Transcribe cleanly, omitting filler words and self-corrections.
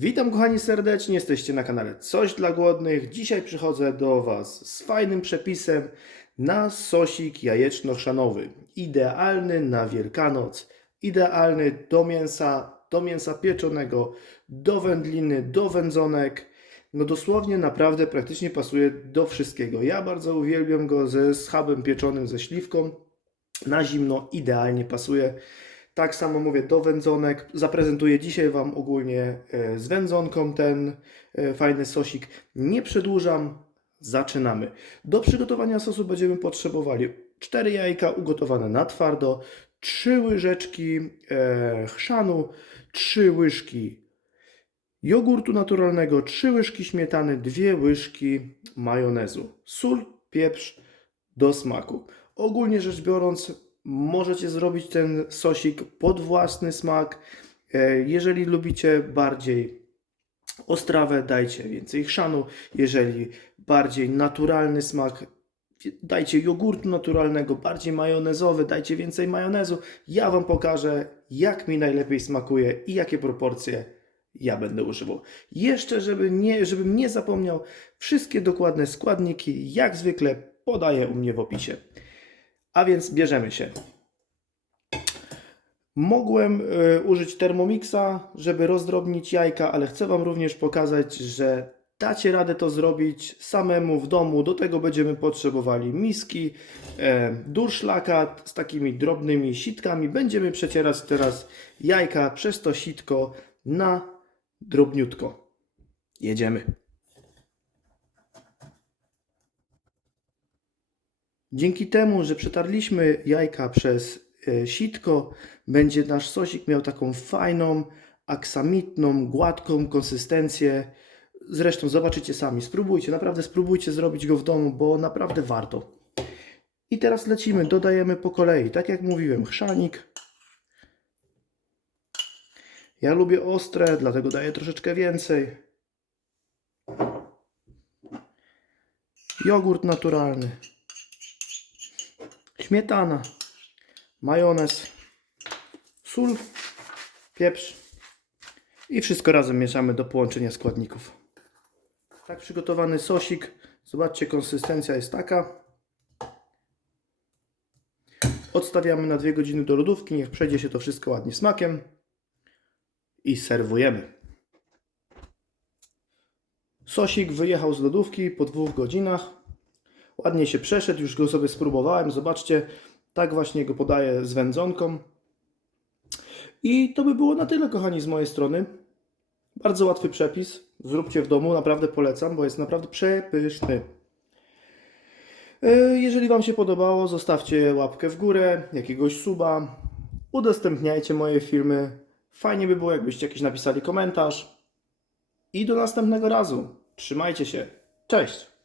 Witam kochani serdecznie, jesteście na kanale Coś dla Głodnych. Dzisiaj przychodzę do Was z fajnym przepisem na sosik jajeczno-chrzanowy. Idealny na Wielkanoc, idealny do mięsa pieczonego, do wędliny, do wędzonek. No dosłownie naprawdę praktycznie pasuje do wszystkiego. Ja bardzo uwielbiam go ze schabem pieczonym, ze śliwką. Na zimno idealnie pasuje. Tak samo mówię do wędzonek. Zaprezentuję dzisiaj Wam ogólnie z wędzonką ten fajny sosik. Nie przedłużam, zaczynamy. Do przygotowania sosu będziemy potrzebowali 4 jajka ugotowane na twardo, 3 łyżeczki chrzanu, 3 łyżki jogurtu naturalnego, 3 łyżki śmietany, 2 łyżki majonezu, sól, pieprz do smaku. Ogólnie rzecz biorąc, możecie zrobić ten sosik pod własny smak. Jeżeli lubicie bardziej ostrawę, dajcie więcej chrzanu. Jeżeli bardziej naturalny smak, dajcie jogurtu naturalnego, bardziej majonezowy, dajcie więcej majonezu. Ja Wam pokażę, jak mi najlepiej smakuje i jakie proporcje ja będę używał. Jeszcze, żebym nie zapomniał, wszystkie dokładne składniki, jak zwykle, podaję u mnie w opisie. A więc bierzemy się. Mogłem użyć Thermomixa, żeby rozdrobnić jajka, ale chcę Wam również pokazać, że dacie radę to zrobić samemu w domu. Do tego będziemy potrzebowali miski, durszlaka z takimi drobnymi sitkami. Będziemy przecierać teraz jajka przez to sitko na drobniutko. Jedziemy. Dzięki temu, że przetarliśmy jajka przez sitko, będzie nasz sosik miał taką fajną, aksamitną, gładką konsystencję. Zresztą zobaczycie sami, spróbujcie, naprawdę spróbujcie zrobić go w domu, bo naprawdę warto. I teraz lecimy, dodajemy po kolei, tak jak mówiłem, chrzanik. Ja lubię ostre, dlatego daję troszeczkę więcej. Jogurt naturalny. Śmietana, majonez, sól, pieprz i wszystko razem mieszamy do połączenia składników. Tak przygotowany sosik, zobaczcie, konsystencja jest taka. Odstawiamy na 2 godziny do lodówki, niech przejdzie się to wszystko ładnie smakiem i serwujemy. Sosik wyjechał z lodówki po 2 godzinach. Ładnie się przeszedł, już go sobie spróbowałem. Zobaczcie, tak właśnie go podaję z wędzonką. I to by było na tyle, kochani, z mojej strony. Bardzo łatwy przepis. Zróbcie w domu, naprawdę polecam, bo jest naprawdę przepyszny. Jeżeli Wam się podobało, zostawcie łapkę w górę, jakiegoś suba. Udostępniajcie moje filmy. Fajnie by było, jakbyście jakiś napisali komentarz. I do następnego razu. Trzymajcie się. Cześć!